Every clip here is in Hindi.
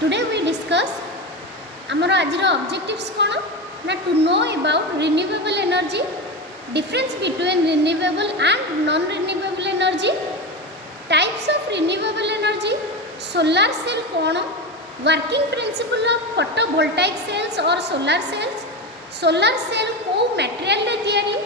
Today we discuss आमर आज ऑब्जेक्टिव्स कौन ना to know about renewable energy, difference between renewable and non renewable energy, types of renewable energy, solar cell कौन, working principle of photovoltaic cells और सोलार सेल को मटेरियल रे तैयारी,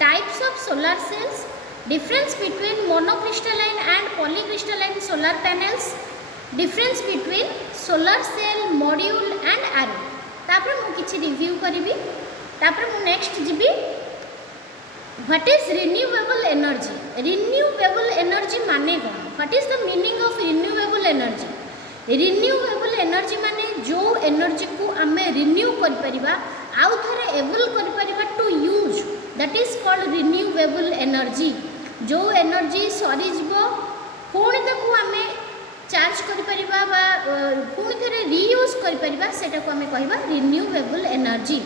types of solar cells, difference between monocrystalline and polycrystalline solar panels, difference between solar cell module and array. तापर मु किछि रिव्यू करिवि। तापर मु नेक्स्ट जिबि what is renewable energy. Renewable energy माने कोन, what is the meaning of renewable energy. Renewable energy माने जो एनर्जी को आमे रिन्यू कर परिबा, आउ थरे एबल कर परिबा to use, that is called renewable energy. जो एनर्जी सरी जिवो पुणी ताकू आमे चार्ज करिपरिबा बा पुणी थरे रीयूज करिपरिबा, सेटा को आमे कहबा renewable energy.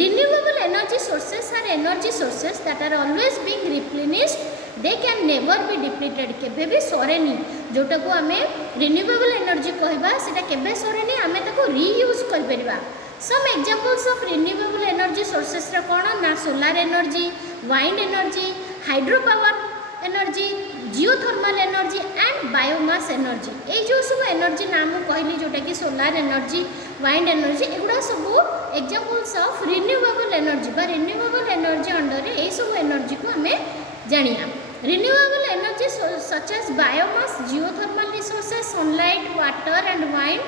Renewable energy sources are energy sources that are always being replenished, they can never be depleted. केबे भी सरेनी, जोटा को आमे रिन्यूएबल एनर्जी कहबा सेटा केबे सरेनी, आमे ताको रीयूज करिपरिबा। Some examples of renewable energy sources रा कोन ना solar energy, wind energy, hydro power energy, geothermal energy and biomass energy. ये जो सब एनर्जी नाम कहली जोटा कि सोलार एनर्जी, वाइंड एनर्जी, एगुड़ा सब एग्जांपल्स ऑफ रिन्यूएबल एनर्जी बा रिन्यूएबल एनर्जी अंडर ये सब एनर्जी को आमे जानिया। Renewable energy such as biomass, geothermal resources, sunlight, water and wind,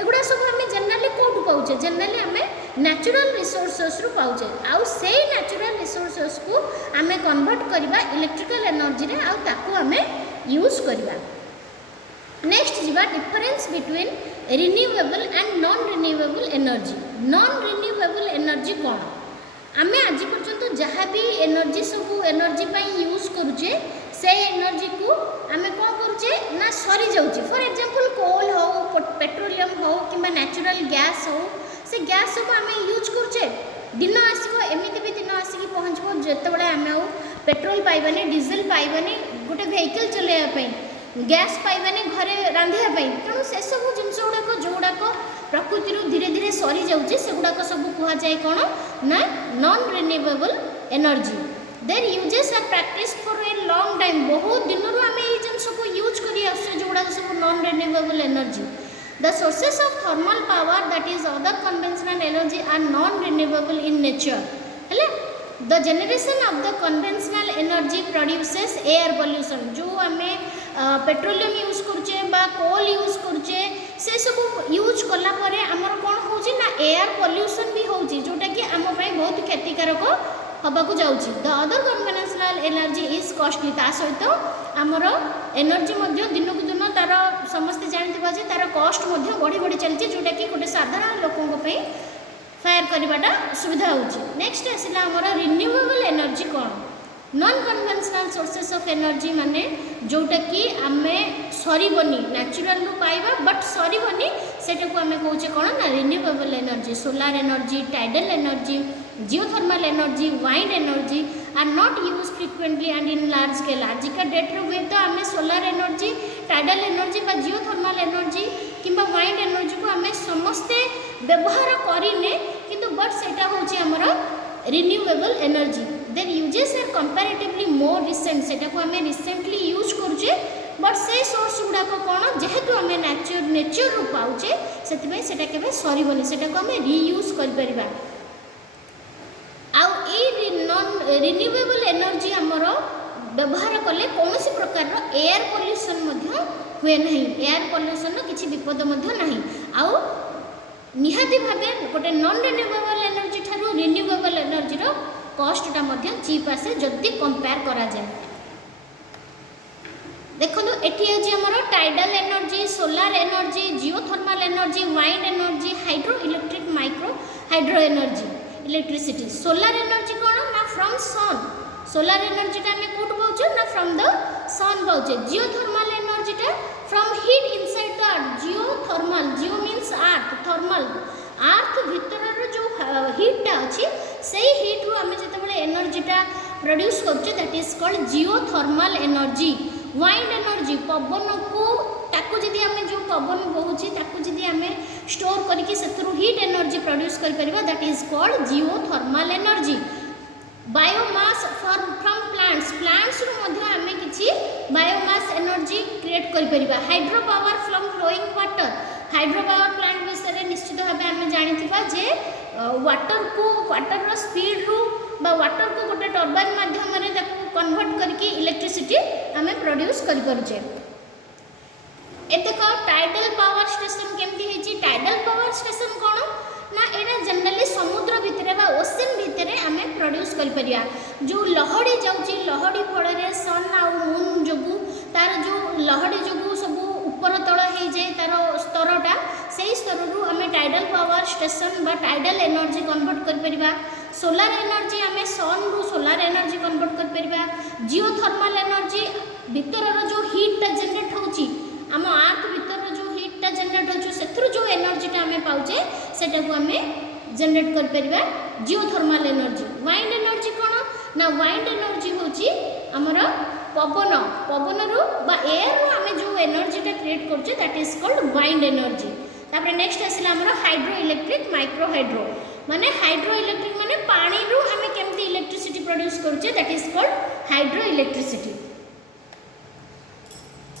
एगुड़ा सब आम जनरली कौटू पाचे, जनरली आम नेचुरल रिसोर्सेस रु पाचे। आउ से नेचुरल रिसोर्सेस को आम कन्वर्ट करवा इलेक्ट्रिकल एनर्जी रे, आउ ताकू आम यूज करवा। नेक्स्ट जीवा difference between renewable and non renewable energy. Non renewable energy कौन, आम आज पर्यंत जहाँ भी एनर्जी सब एनर्जी यूज करुचे से एनर्जी को आम कौन करुचे ना सरी जाऊँगी। फॉर एग्जांपल कोल हो, पेट्रोलियम हो कि नेचुरल गैस हो, से गैस सब आम यूज करुचे। दिन आसो एमती भी दिन आसिक पहुँचो जिते आम आउ पेट्रोल पाइबानी, डीजेल पाइबानी, गोटे वेहिकल चलैया गैस पाइबानी, घरे रांधियापाई। तेणु से सब जिनस गुड़ाक जो गुड़ाक प्रकृति धीरे धीरे सरी जाऊँगी से गुड़ाक सब कहुए कौन ना non renewable energy. Their uses are practised for a long time, बहुत दिन आम ये जिनस को यूज कर जो गुड़ाक सब non renewable energy. The sources of thermal power, that is other conventional energy, are non-renewable in nature. हेले the generation of the conventional energy produces air pollution. जो आमे पेट्रोलियम यूज करचे बा कोल यूज करचे से सब यूज कला परे हमर कोन होची ना एयर पोल्यूशन भी होची, जोटा कि आम पई बहुत क्षतिकारक हबाकू जाउची। The other conventional energy is costly, ता सहित आमर एनर्जी मध्य दिन को दिन तार समस्ते जानथिबा जे तार कॉस्ट मध्य बढ़ी बढ़ी चलची, जोटा कि गोटे साधारण लोकन पे फायर करवाटा सुविधा होची। नेक्स्ट आसिला आमर रिन्यूएबल एनर्जी कौन, non conventional sources of energy माने जोटा कि आमे सरीबनी नेचुरल रु पाइबा बट सरीबनी, सेटा को आमे कहूचे कौन ना renewable energy. Solar energy, tidal energy, geothermal energy, wind energy are not use frequently and in large scale. आजिका डेट्रे हुए तो आम सोलार एनर्जी, टाइडल एनर्जी बा जियोथर्मल एनर्जी किंबा वाइंड एनर्जी को आम समस्ते व्यवहार करें, किंतु बट सेटा होची हमर renewable energy. Their uses are comparatively more recent, सेटा को आम रिसेंटली यूज करुचे, बट से सोर्स गुड़ाक कौन जेहेतु आम नेचर रु पाउचे से सेटा केबे सरीबनी, सेटा को आम रीयूज कर परिबा। नॉन रिन्यूएबल एनर्जी आमर व्यवहार कले कौन प्रकार एयर पोल्यूशन हुए नहीं, एयर पोल्यूशन किसी विपद नहीं। आउ निहाती भावे गोटे नॉन रिन्यूएबल एनर्जी ठारू रिन्यूएबल एनर्जी रो कॉस्टटा चीप आसे जदि कंपेयर करा जाए। देखो एटी अछि हमर tidal energy, solar energy, geothermal energy, wind energy, hydro electric, micro hydro energy, electricity. Solar energy कौन ना फ्रॉम सन, सोलार एनर्जी टा हमें कोट पाउचे ना फ्रॉम द सन पाउचे। जियोथर्मल एनर्जी टा from heat inside the earth, geothermal, geo means earth, thermal earth भीतर जो हीट टा अछि से हीट रु हमें जते बळे एनर्जी टा प्रोड्यूस करचे, that is called geothermal energy. Wind energy पवन को ताकू जदि आमे जो पवन बहुची ताकू जदि आमे स्टोर करके सेथरु हीट एनर्जी प्रोड्यूस करि परिबा that is called geothermal energy. Biomass from plants रू मध्य आमे किछि बायोमास एनर्जी क्रिएट करि परिबा। Hydro power from flowing water hydro power plant विषय निश्चित भाव आम जानिथिबा जे वाटर रो स्पीड रू बा वाटर को गोटे टर्बाइन माध्यम रे ताको कन्वर्ट करके इलेक्ट्रिसिटी आमे प्रोड्यूस करि परछे। ए देखो टाइडल पावर स्टेशन केमती हेची। टाइडल पावर स्टेशन कोन ना एना जनरली समुद्र भितरे बा ओशन भितरे आमे प्रोड्यूस करि परिया। जो लहड़ी जाउची लहड़ी फळ रे सन आ मून जोगु तार जो लहड़ी जोगु सब ऊपर तळ हे जे तार स्तरटा सेही स्तररू आमे टाइडल पावर स्टेशन बा टाइडल एनर्जी कन्वर्ट करि परिबा। सोलार एनर्जी आमे सन रू सोलार एनर्जी कन्वर्ट करि परिबा। जियोथर्मल एनर्जी भितरर जो हीट टा जनरेट होउची आम आर्थ भितर जो हीट टा जनरेट होउची सेथरु जो एनर्जी टा आमे पाउचे सेटा को आमे जनरेट कर परिबा जियोथर्मल एनर्जी। वाइंड एनर्जी कोन ना वाइंड एनर्जी होउची हमर पवन रू बा एयर रू आमे जो एनर्जी टा क्रिएट करछे that is called wind energy. तापर नेक्स्ट आसिला हमर हाइड्रो इलेक्ट्रिक माइक्रो हाइड्रो माने हाइड्रो इलेक्ट्रिक माने पानी रू आमे केमती इलेक्ट्रिसिटी प्रोड्यूस करछे that is called hydro electricity.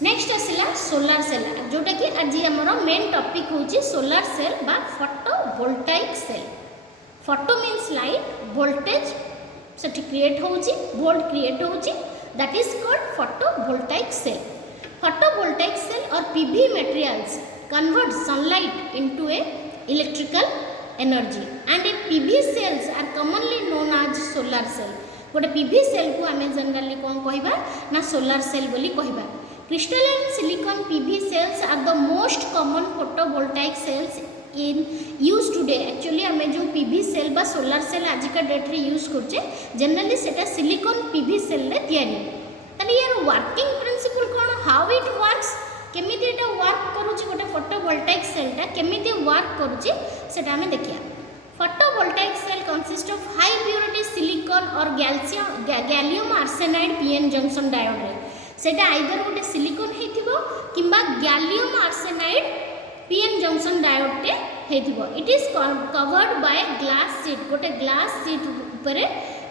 Next आसिला सोलार सेल जोटा कि आज हमर मेन टॉपिक होची सोलार सेल बा photovoltaic cell. Photo means light voltage सेठी क्रिएट होची वोल्ट क्रिएट होची that is called photovoltaic cell. Photovoltaic cell और PV materials convert sunlight into a electrical energy and a PV cells are commonly known as solar cell। गोटे PV cell को आमे जनरली कोन कहबा ना solar cell बोली कहबा। Crystalline silicon PV cells are the most common photovoltaic cells in use today। Actually आमे जो PV cell बा solar cell आज का डेट रे यूज करछे जनरली सेटा सिलिकॉन PV cell रे तयारी। तने यार working principle cone how it works केमिति एटा वर्क करूची गोटे फोटोवोल्टाइक सेलटा केमिति वर्क करूची सेटा हमें देखिया। Photovoltaic cell consist of high purity silicon और gallium arsenide PN junction diode रे सेटा आइदर गोटे सिलिकॉन हेथिबो किंबा gallium arsenide PN junction diode टे हेथिबो। It is covered by glass sheet गोटे ग्लास शीट ऊपर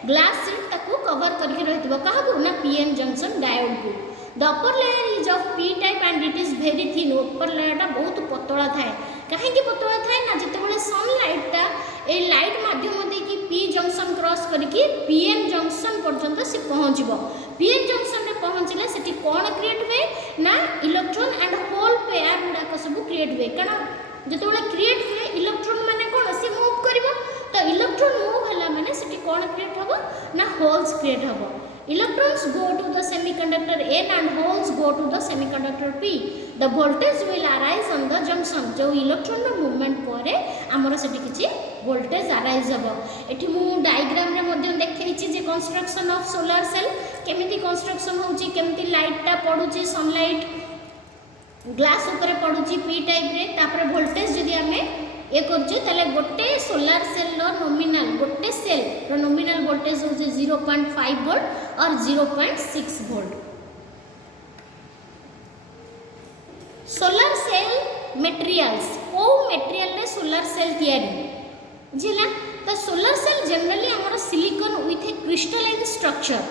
ग्लास शीट ताको कवर करके रहितबो काहाकू ना पीएन जंक्शन डायोड को। The upper layer is of P type and it is very thin. ऊपर लेयरटा बहुत पतला थाए कहीं पतला थाए ना जिते सनलाइटा ए लाइट माध्यम देखिए पी जंक्शन क्रॉस करके पीएन जंक्शन पर्यंत से पहुँचब। पीएन जंक्शन में पहुँचले से कौन क्रिएट हुए ना इलेक्ट्रॉन एंड होल पेयर गुड़ाक सब क्रिएट हुए कारण जो क्रिएट हुए इलेक्ट्रॉन माने कौन सी मूव कर तो इलेक्ट्रॉन मूव है माने से कौन क्रिएट हम ना होल्स क्रिएट हम। Electrons go to the semiconductor N and holes go to the semiconductor P. The voltage will arise on the junction। जो इलेक्ट्रॉन रो मूवमेंट परे हमर सेठी किछि वोल्टेज अराइज हबो। एठी मु डायग्राम रे मध्ये देखैछि जे कंस्ट्रक्शन ऑफ सोलर सेल केमिति कंस्ट्रक्शन होउछि केमिति लाइट टा पडुछि सनलाइट ग्लास ऊपर पडुछि पी टाइप रे तापर वोल्टेज जदि हमें ये करछे तले गोटे सोलर सेल रो नॉमिनल गोटे cell row nominal voltage होजे 0.5 volt और 0.6 वोल्ट। सोलर सेल मटेरियल्स को मटेरियल रे सोलर सेल तयारी जिला तो सोलर सेल जनरली हमर silicon with A crystalline structure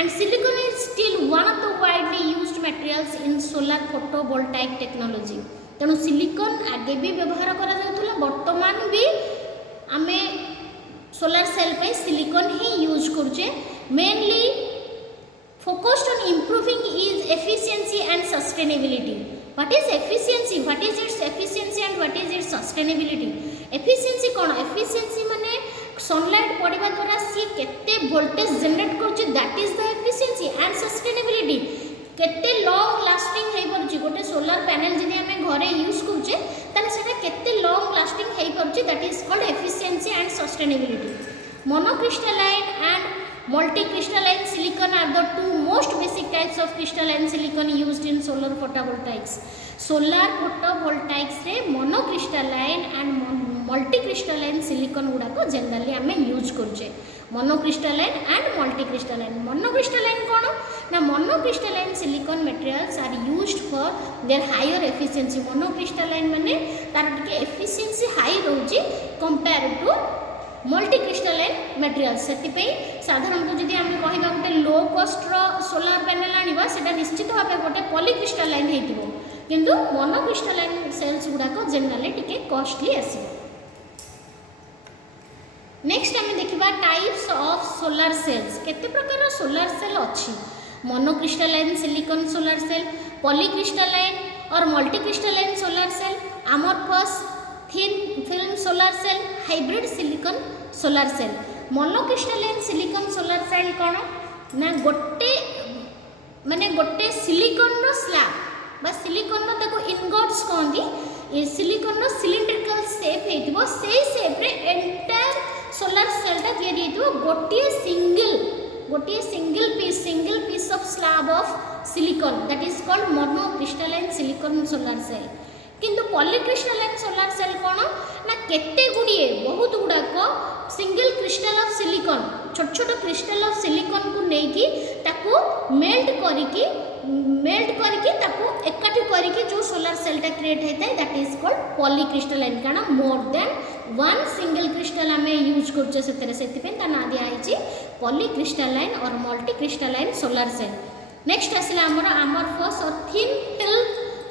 and silicon is still one of the widely used materials in solar photovoltaic technology। तेणु सिलिकॉन आगे भी व्यवहार करा जाउथला वर्तमान भी आमे सोलर सेल पे सिलिकॉन ही यूज करछे। Mainly focused on improving is efficiency and sustainability. What is efficiency what is its efficiency and what is it's sustainability. Efficiency cone efficiency माने सनलाइट पड़वा द्वारा सी केते वोल्टेज जनरेट करछे that is the efficiency and sustainability केते लॉन्ग लास्टिंग हे परछि गोटे सोलर पैनल जदि हमें घरे यूज करछे तने सेटा केते लॉन्ग लास्टिंग हे परछि that is called efficiency and sustainability. Monocrystalline and multicrystalline silicon are the two most basic types of crystalline silicon used in solar photovoltaics। solar photovoltaics रे monocrystalline and multicrystalline silicon गुड़ा को जनरली आमे यूज करछे monocrystalline and multicrystalline. Monocrystalline कौन ना monocrystalline silicon materials are used for their higher efficiency. monocrystalline माने तार टिके efficiency high रोची compared to multicrystalline materials. सेतिपई साधारणतः जदि आम कहबा गोटे लो कॉस्ट रो सोलार पैनल आनिबा सेटा निश्चित भाबे गोटे पॉलीक्रिस्टलाइन हेतिबो किंतु मोनोक्रिस्टलाइन सेल्स गुडाको जनरली टिके कॉस्टली आसीबो. नेक्स्ट आम देखा टाइप्स ऑफ सोलार सेल्स. केते प्रकार सोलार सेल अच्छी. Monocrystalline silicon solar cell, polycrystalline और multicrystalline solar cell, amorphous thin film solar cell, hybrid silicon solar cell. Monocrystalline silicon solar cell कौन ना गोटे माने गोटे सिलिकॉन रो स्लैब बा सिलिकॉन रो ताको इनगोट्स कहंदी. A silicon row cylindrical shape हेतिबो सेही शेप रे एंटायर सोलार सेल टा तैयारी हेतिबो गोटे single piece of slab of silicon that is called monocrystalline silicon solar cell. किंतु पॉलीक्रिस्टलाइन सोलार सेल कौन ना केते गुड़िए बहुत गुड़ाक सिंगल क्रिस्टल ऑफ सिलिकॉन छोट छोट क्रिस्टल ऑफ सिलिकॉन को लेकी ताको मेल्ट करके ताको एकाठी करके जो सोलार सेल टा क्रिएट होता है दैट इज कॉल्ड पॉलीक्रिस्टलाइन. कारण more than one single crystal आम यूज करछे सेतिपे ता ना दिया है पॉलीक्रिस्टलाइन और मल्टीक्रिस्टलाइन सोलार सेल. नेक्स्ट आसला हमर अमॉर्फस और thin film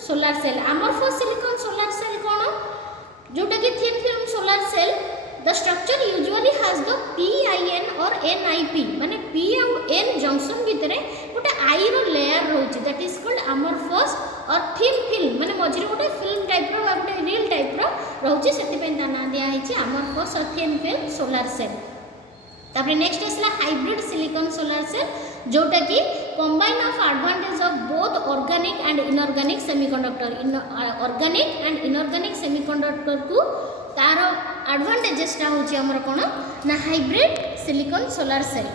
solar cell. Amorphous silicon solar cell कौन जोटा कि thin film solar cell the structure usually has the PIN और NIP माने P और N जंक्शन भितर गोटे आई रो लेयर रोची दैट इज कॉल्ड अमॉर्फस और थिन फिल्म माने मझिरे गोटे फिल्म टाइप रो गोटे रील टाइप रो रोची सेति ता ना दिया है अमॉर्फस और थिन फिल्म सोलार सेल. तापर नेक्स्ट आसला हाइब्रिड सिलिकॉन सोलार सेल जोटा कि combine of advantage of both organic and inorganic semiconductor. Organic and inorganic semiconductor को तार एडवांटेजेसटा होची हमर कोन ना hybrid silicon solar cell.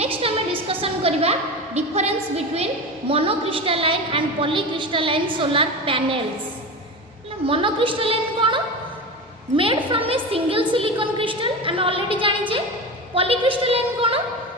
Next हम डिस्कशन करबा difference between monocrystalline and polycrystalline solar panels. Monocrystalline कोन made from a single silicon crystal हम ऑलरेडी जानि जे. पॉलीक्रिस्टलाइन कोन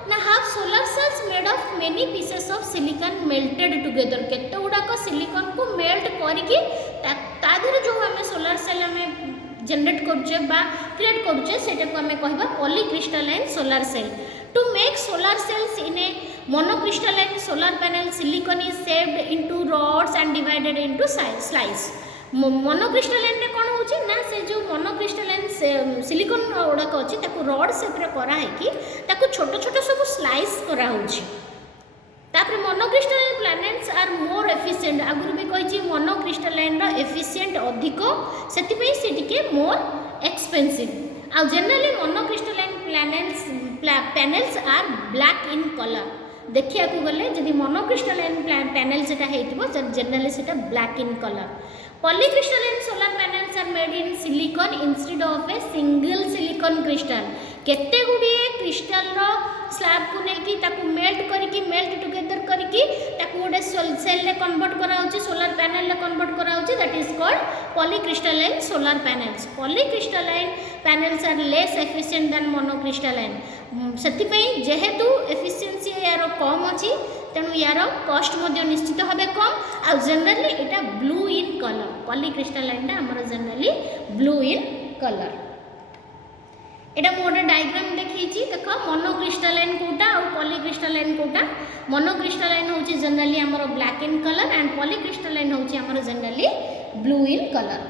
ना half solar sales made of many pieces of silicon melted together. केते गुडाक सिलिकॉन को मेल्ट करके ता देहरे जो हमें सोलार सेल हमें जनरेट करछे बा क्रिएट करछे सेटा को हमें कहबा polycrystalline solar cell. To make solar cells in a monocrystalline solar panel silicon is shaped into rods and divided into slice. Monocrystalline रे कोन होची ना से जो मोनोक्रिस्टलाइन सिलिकॉन गुड़ाक अच्छी रॉड शेप रे करा है कि ताको छोट छोट सब स्लाइस करा होची. तापर monocrystalline planets are more efficient. आगुरु भी कहि मोनोक्रिस्टलाइन रो एफिशिएंट अधिक सेति पई से टिके मोर एक्सपेंसिव. आ generally monocrystalline panels are black in colour. देखिया को गले जदि मोनोक्रिस्टलाइन पैनल सेटा हेतिबो जनरली सेटा black in colour. Polycrystalline solar panels are made in silicon instead of a single silicon crystal. केते गुड़िए क्रिस्टल रो स्लैब को लेकी ताको मेल्ट टुगेदर करके ताको गोटे सेल रे कन्वर्ट करा होची सोलार पैनल रे कन्वर्ट करा होची that is called polycrystalline solar panels. Polycrystalline panels are less efficient than monocrystalline. सेति पई जेहेतु एफिशिएंसी यार कम अछि तेणु यार कॉस्ट निश्चित भाव कम. आ जनरली इटा ब्लू इन कलर. पॉलीक्रिस्टलाइन आमर जनरली ब्लू इन कलर. एटा मोटे डायग्राम देखी देख मोनोक्रिस्टलाइन कोटा और पॉलीक्रिस्टलाइन कोटा. मोनोक्रिस्टलाइन होची जनरली आमर black in colour and polycrystalline होची आमर generally blue in colour.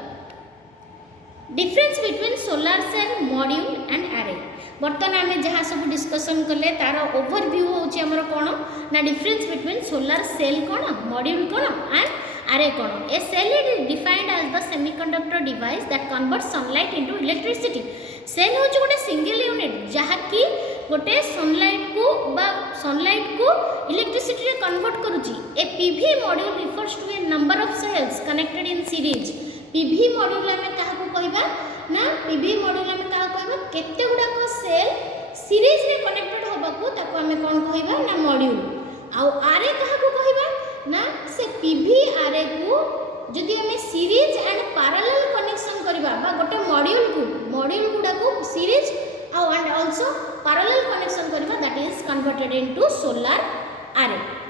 Difference between solar cell module and array. बर्तमान आम जहाँ सब डिस्कसन कले तार ओवरव्यू होची आमर कोन ना डिफरेंस बिटवीन सोलार सेल कोन मॉड्यूल कोन एंड एरे कोन. A cell is defined as the semiconductor device that converts sunlight into electricity. Cell होची गोटे सिंगल यूनिट जहाँ कि गोटे सनलाइट को इलेक्ट्रिसिटी रे कन्वर्ट करूची. A PV module refers to a number of cells connected in series. PV module आम क्या कहबा ना पीवी मॉड्यूल आम क्या कहबा केते गुडाक सेल सीरीज रे कनेक्टेड होबाकू ताको आम कोन कहबा ना मॉड्यूल. आ आरे क्या कहबा ना से पीवी आरे को जदि आम सीरीज एंड पैरेलल कनेक्शन करबा बा गोटे मॉड्यूल गुडा को सीरीज आ and also parallel connection kariba, that is converted into solar array.